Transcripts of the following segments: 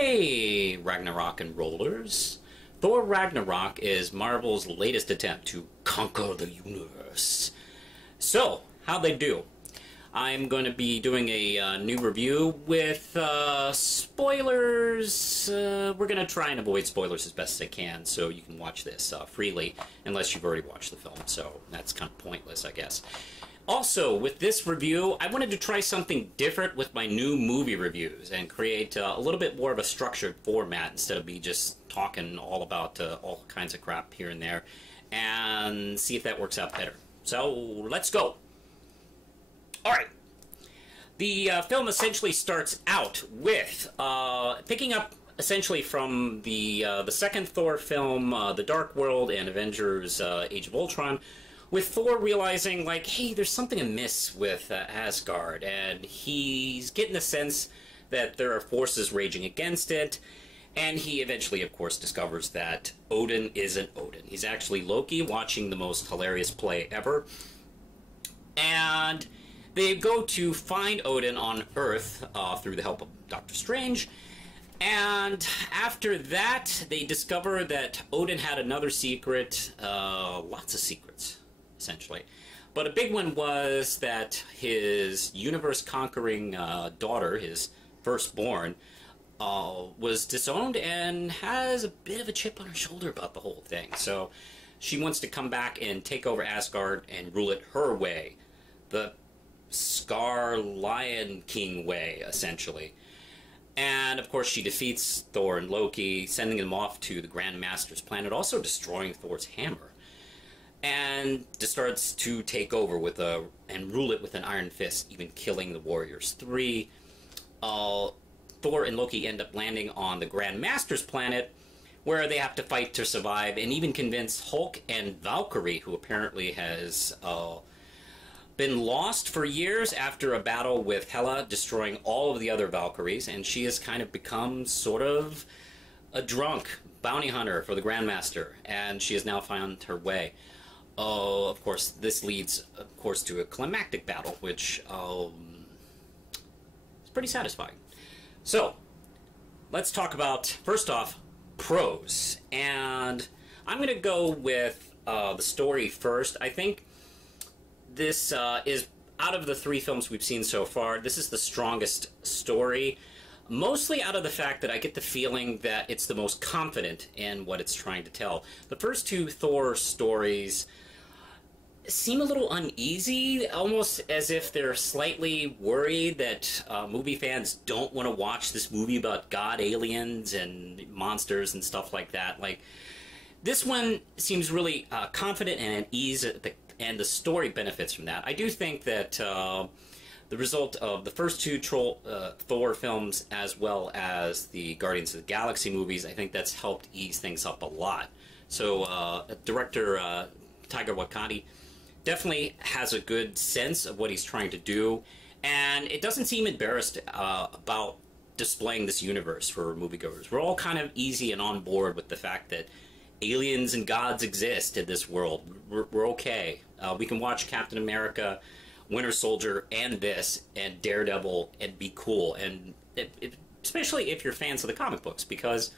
Hey, Ragnarok and rollers. Thor Ragnarok is Marvel's latest attempt to conquer the universe. So, how'd they do? I'm going to be doing a new review with spoilers. We're going to try and avoid spoilers as best as I can, so you can watch this freely, unless you've already watched the film, so that's kind of pointless, I guess. Also, with this review, I wanted to try something different with my new movie reviews and create a little bit more of a structured format instead of me just talking all about all kinds of crap here and there, and see if that works out better. So, let's go! Alright. The film essentially starts out with picking up essentially from the second Thor film, The Dark World and Avengers Age of Ultron, with Thor realizing, like, hey, there's something amiss with Asgard, and he's getting the sense that there are forces raging against it, and he eventually, of course, discovers that Odin isn't Odin. He's actually Loki, watching the most hilarious play ever, and they go to find Odin on Earth through the help of Doctor Strange, and after that, they discover that Odin had another secret, lots of secrets, essentially. But a big one was that his universe-conquering daughter, his firstborn, was disowned and has a bit of a chip on her shoulder about the whole thing. So she wants to come back and take over Asgard and rule it her way. The Scar Lion King way, essentially. And, of course, she defeats Thor and Loki, sending them off to the Grand Master's planet, also destroying Thor's hammer. And starts to take over with and rule it with an iron fist, even killing the Warriors 3. Thor and Loki end up landing on the Grand Master's planet, where they have to fight to survive, and even convince Hulk and Valkyrie, who apparently has been lost for years after a battle with Hela, destroying all of the other Valkyries, and she has kind of become sort of a drunk bounty hunter for the Grandmaster, and she has now found her way. Of course, this leads, of course, to a climactic battle, which is pretty satisfying. So, let's talk about, first off, pros. And I'm going to go with the story first. I think this is, out of the three films we've seen so far, this is the strongest story. Mostly out of the fact that I get the feeling that it's the most confident in what it's trying to tell. The first two Thor stories seem a little uneasy, almost as if they're slightly worried that movie fans don't want to watch this movie about god aliens and monsters and stuff like that. Like, this one seems really confident and at ease, and the story benefits from that. I do think that the result of the first two Thor films, as well as the Guardians of the Galaxy movies, I think that's helped ease things up a lot. So, director Taika Waititi definitely has a good sense of what he's trying to do, and it doesn't seem embarrassed about displaying this universe for moviegoers. We're all kind of easy and on board with the fact that aliens and gods exist in this world. We're okay. We can watch Captain America, Winter Soldier, and this, and Daredevil, and be cool, and especially if you're fans of the comic books, because,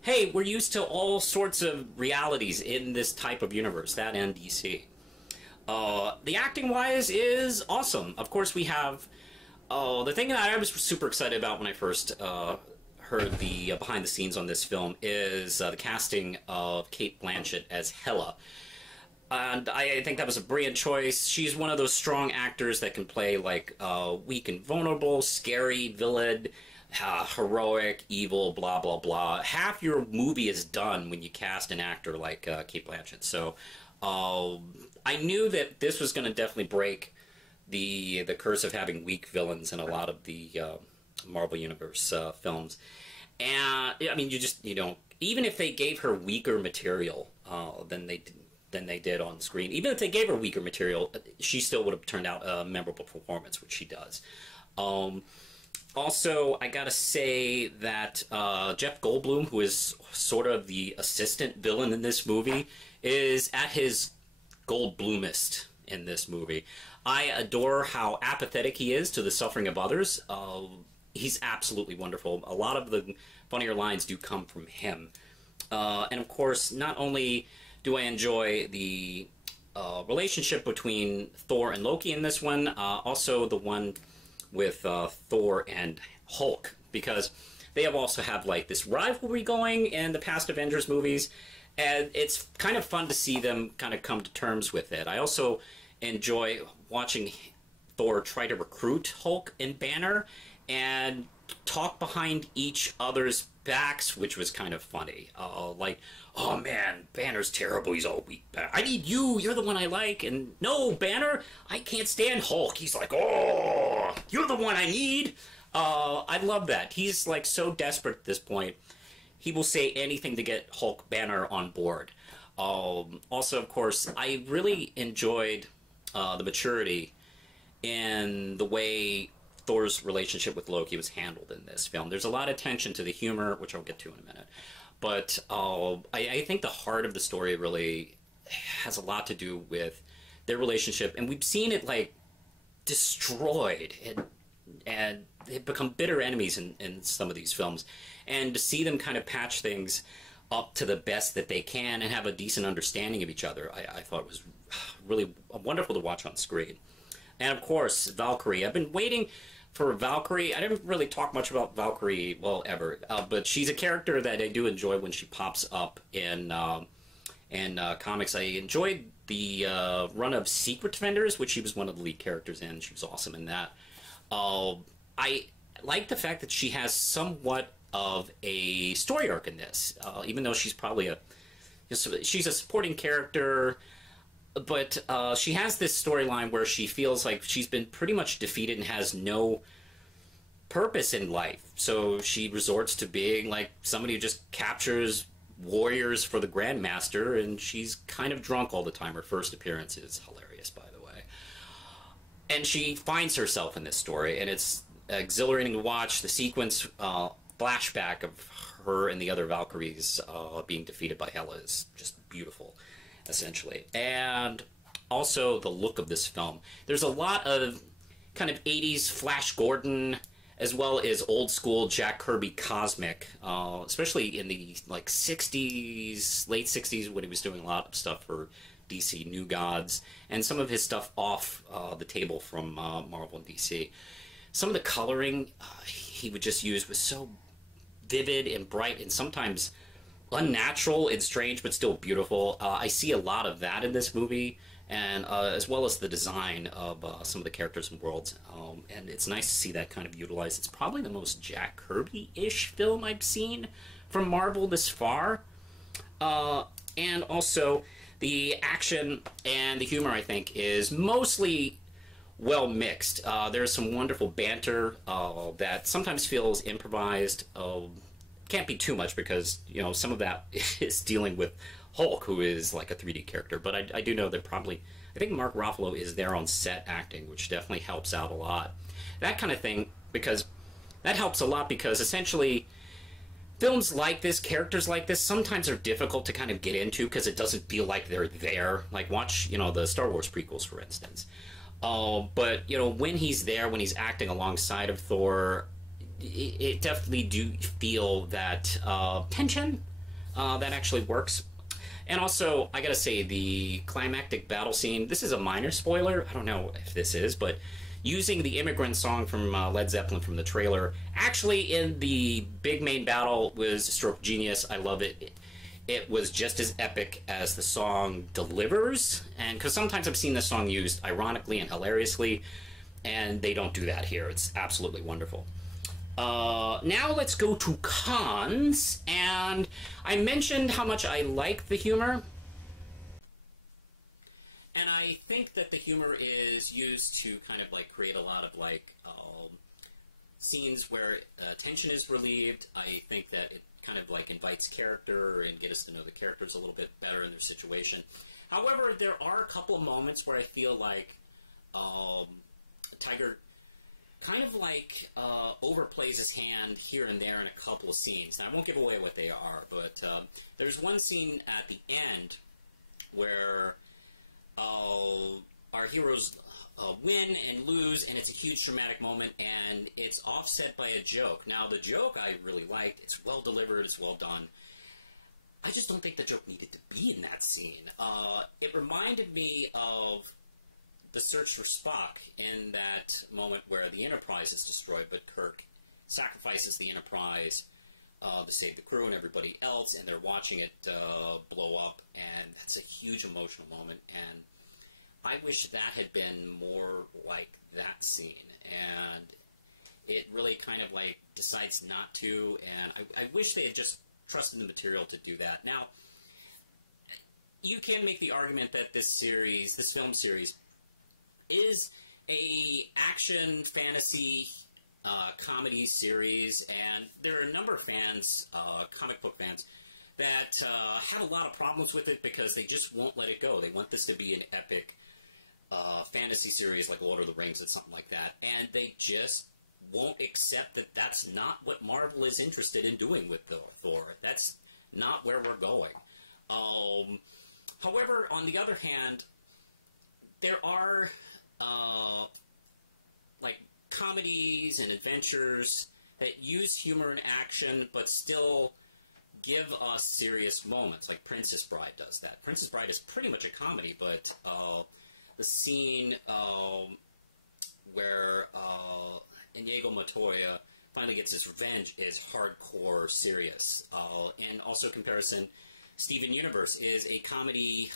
hey, we're used to all sorts of realities in this type of universe, that and DC. The acting-wise is awesome. Of course, we have the thing that I was super excited about when I first heard the behind the scenes on this film is the casting of Cate Blanchett as Hela. And I think that was a brilliant choice. She's one of those strong actors that can play, like, weak and vulnerable, scary, villain, heroic, evil, blah, blah, blah. Half your movie is done when you cast an actor like Cate Blanchett. So I knew that this was going to definitely break the curse of having weak villains in a lot of the Marvel Universe films. And, I mean, you know, even if they gave her weaker material than they did on screen, even if they gave her weaker material, she still would have turned out a memorable performance, which she does. Also, I gotta say that Jeff Goldblum, who is sort of the assistant villain in this movie, is at his Goldblumist in this movie. I adore how apathetic he is to the suffering of others. He's absolutely wonderful. A lot of the funnier lines do come from him. And of course, not only do I enjoy the relationship between Thor and Loki in this one, also the one with Thor and Hulk, because they also have like this rivalry going in the past Avengers movies, and it's kind of fun to see them kind of come to terms with it. I also enjoy watching Thor try to recruit Hulk and Banner and talk behind each other's backs, which was kind of funny. Like, oh man, Banner's terrible, he's all weak. I need you, you're the one I like. And no, Banner, I can't stand Hulk. He's like, oh, you're the one I need. I love that. He's like so desperate at this point. He will say anything to get Hulk Banner on board. Also, of course, I really enjoyed the maturity in the way Thor's relationship with Loki was handled in this film. There's a lot of attention to the humor, which I'll get to in a minute. But I think the heart of the story really has a lot to do with their relationship. And we've seen it, like, destroyed. And they've become bitter enemies in some of these films. And to see them kind of patch things up to the best that they can and have a decent understanding of each other, I thought was really wonderful to watch on screen. And of course, Valkyrie. I've been waiting for Valkyrie. I didn't really talk much about Valkyrie, well, ever. But she's a character that I do enjoy when she pops up in comics. I enjoyed the run of Secret Defenders, which she was one of the lead characters in. She was awesome in that. I like the fact that she has somewhat of a story arc in this, even though she's probably she's a supporting character. But she has this storyline where she feels like she's been pretty much defeated and has no purpose in life. So she resorts to being like somebody who just captures warriors for the Grandmaster, and she's kind of drunk all the time. Her first appearance is hilarious, by the way. And she finds herself in this story, and it's exhilarating to watch. The sequence flashback of her and the other Valkyries being defeated by Hela is just beautiful, essentially. And also the look of this film. There's a lot of kind of 80s Flash Gordon as well as old school Jack Kirby cosmic, especially in the like 60s, late 60s, when he was doing a lot of stuff for DC New Gods, and some of his stuff off the table from Marvel and DC. Some of the coloring he would just use was so vivid and bright and sometimes unnatural and strange, but still beautiful. I see a lot of that in this movie, and as well as the design of some of the characters and worlds. And it's nice to see that kind of utilized. It's probably the most Jack Kirby-ish film I've seen from Marvel this far. And also, the action and the humor, I think, is mostly well mixed. There's some wonderful banter that sometimes feels improvised. Can't be too much because, you know, some of that is dealing with Hulk, who is like a 3D character. But I do know that probably, I think Mark Ruffalo is there on set acting, which definitely helps out a lot. That kind of thing, because that helps a lot because essentially films like this, characters like this, sometimes are difficult to kind of get into because it doesn't feel like they're there. Like watch, you know, the Star Wars prequels, for instance. But, you know, when he's there, when he's acting alongside of Thor, it definitely do feel that tension that actually works. And also, I gotta say, the climactic battle scene, this is a minor spoiler, I don't know if this is, but using the Immigrant song from Led Zeppelin from the trailer, actually in the big main battle was a stroke of genius. I love it. It was just as epic as the song delivers, and because sometimes I've seen this song used ironically and hilariously, and they don't do that here. It's absolutely wonderful. Now let's go to cons, and I mentioned how much I like the humor, and I think that the humor is used to kind of like create a lot of like scenes where tension is relieved. I think that it kind of like invites character and get us to know the characters a little bit better in their situation. However, there are a couple of moments where I feel like Tiger kind of like overplays his hand here and there in a couple of scenes. Now, I won't give away what they are, but there's one scene at the end where our heroes win and lose, and it's a huge dramatic moment, and it's offset by a joke. Now, the joke I really liked. It's well delivered. It's well done. I just don't think the joke needed to be in that scene. It reminded me of the search for Spock in that moment where the Enterprise is destroyed, but Kirk sacrifices the Enterprise to save the crew and everybody else, and they're watching it blow up, and that's a huge emotional moment, and I wish that had been more like that scene, and it really kind of like decides not to, and I wish they had just trusted the material to do that. Now, you can make the argument that this film series, is a action fantasy comedy series, and there are a number of fans, comic book fans, that have a lot of problems with it because they just won't let it go. They want this to be an epic fantasy series like Lord of the Rings or something like that, and they just won't accept that that's not what Marvel is interested in doing with Thor. That's not where we're going. However, on the other hand, there are like comedies and adventures that use humor and action, but still give us serious moments. Like Princess Bride does that. Princess Bride is pretty much a comedy, but the scene where Inigo Montoya finally gets his revenge is hardcore serious. And also comparison, Steven Universe is a comedy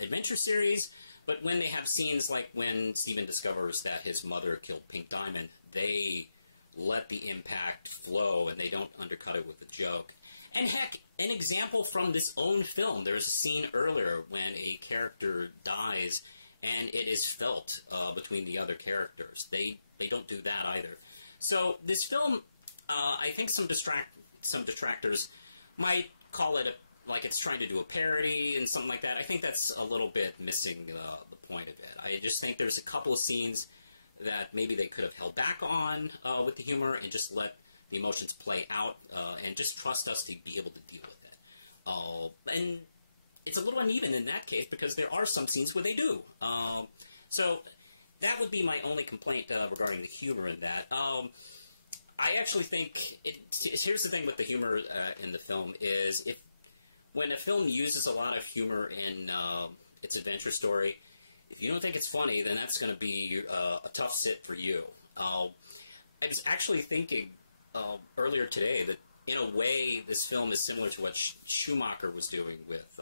adventure series, but when they have scenes like when Steven discovers that his mother killed Pink Diamond, they let the impact flow and they don't undercut it with a joke. And heck, an example from this own film, there's a scene earlier when a character dies and it is felt between the other characters. They don't do that either. So this film, I think some detractors might call it like it's trying to do a parody and something like that. I think that's a little bit missing the point of it. I just think there's a couple of scenes that maybe they could have held back on with the humor and just let the emotions play out and just trust us to be able to deal with it. And it's a little uneven in that case because there are some scenes where they do. So that would be my only complaint regarding the humor in that. I actually think, here's the thing with the humor in the film is when a film uses a lot of humor in its adventure story, if you don't think it's funny, then that's going to be a tough sit for you. I was actually thinking earlier today that, in a way, this film is similar to what Schumacher was doing with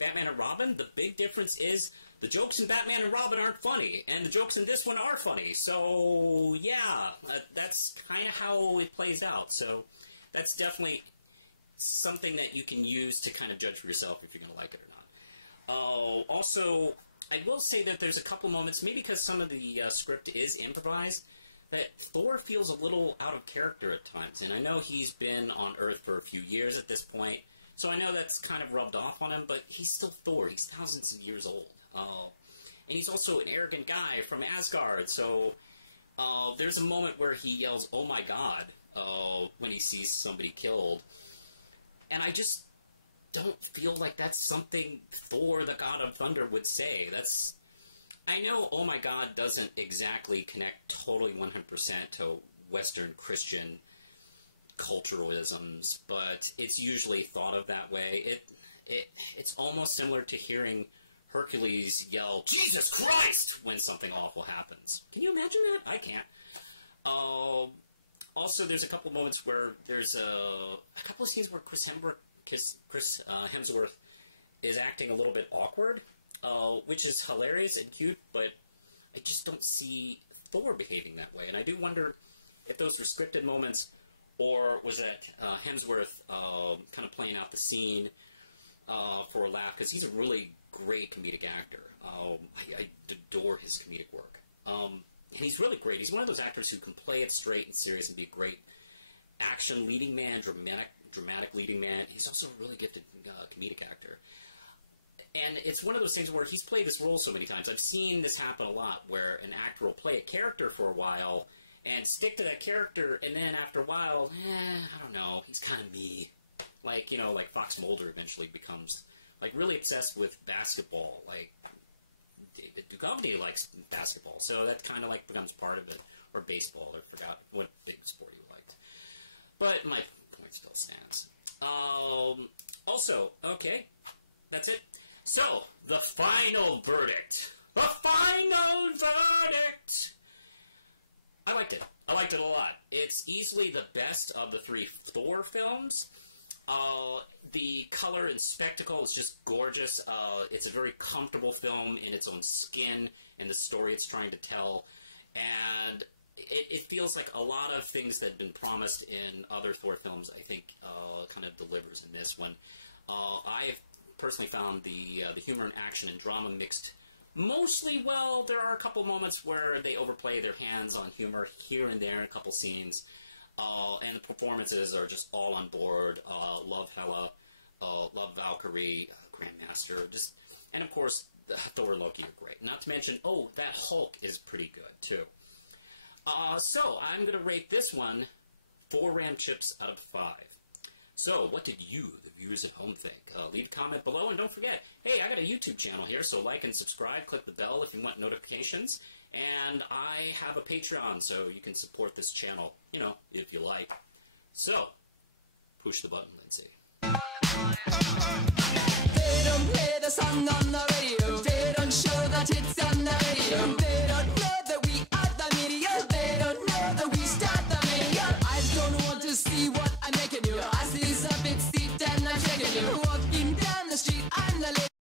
Batman and Robin. The big difference is the jokes in Batman and Robin aren't funny, and the jokes in this one are funny. So, yeah, that's kind of how it plays out. So that's definitely something that you can use to kind of judge for yourself if you're going to like it or not. Also, I will say that there's a couple moments, maybe because some of the script is improvised, that Thor feels a little out of character at times. And I know he's been on Earth for a few years at this point, so I know that's kind of rubbed off on him, but he's still Thor. He's thousands of years old. And he's also an arrogant guy from Asgard, so there's a moment where he yells, "Oh my God," when he sees somebody killed. And I just don't feel like that's something Thor, the God of Thunder, would say. I know "Oh my God" doesn't exactly connect totally 100% to Western Christian culturalisms, but it's usually thought of that way. It's almost similar to hearing Hercules yell, "Jesus Christ!" when something awful happens. Can you imagine that? I can't. Also, there's a couple moments where there's a couple of scenes where Chris Hemsworth is acting a little bit awkward, which is hilarious and cute, but I just don't see Thor behaving that way. And I do wonder if those were scripted moments, or was that Hemsworth kind of playing out the scene for a laugh, because he's a really great comedic actor. I adore his comedic work. He's really great. He's one of those actors who can play it straight and serious and be a great action leading man, dramatic leading man. He's also a really gifted comedic actor. And it's one of those things where he's played this role so many times. I've seen this happen a lot, where an actor will play a character for a while and stick to that character, and then after a while, I don't know, he's kind of me. Like, like Fox Mulder eventually becomes, like, really obsessed with basketball, like, David Duchovny likes basketball, so that kind of like becomes part of it. Or baseball, I forgot what big sport he liked. But my point still stands. Also, okay, that's it. So, the final verdict. The final verdict! I liked it. I liked it a lot. It's easily the best of the 3 Thor films. The color and spectacle is just gorgeous. It's a very comfortable film in its own skin and the story it's trying to tell. And it feels like a lot of things that have been promised in other Thor films, I think, kind of delivers in this one. I've personally found the humor and action and drama mixed mostly well. There are a couple moments where they overplay their hands on humor here and there in a couple scenes. And the performances are just all on board. Love Hela, love Valkyrie, Grandmaster, and of course, Thor Loki are great. Not to mention, that Hulk is pretty good, too. So, I'm going to rate this one 4 Ram Chips out of 5. So, what did you, the viewers at home, think? Leave a comment below, and don't forget, hey, I got a YouTube channel here, so like and subscribe, click the bell if you want notifications, and I have a Patreon, so you can support this channel, if you like. So, push the button, Lindsay. They don't play the song on the radio. They don't show that it's on the radio.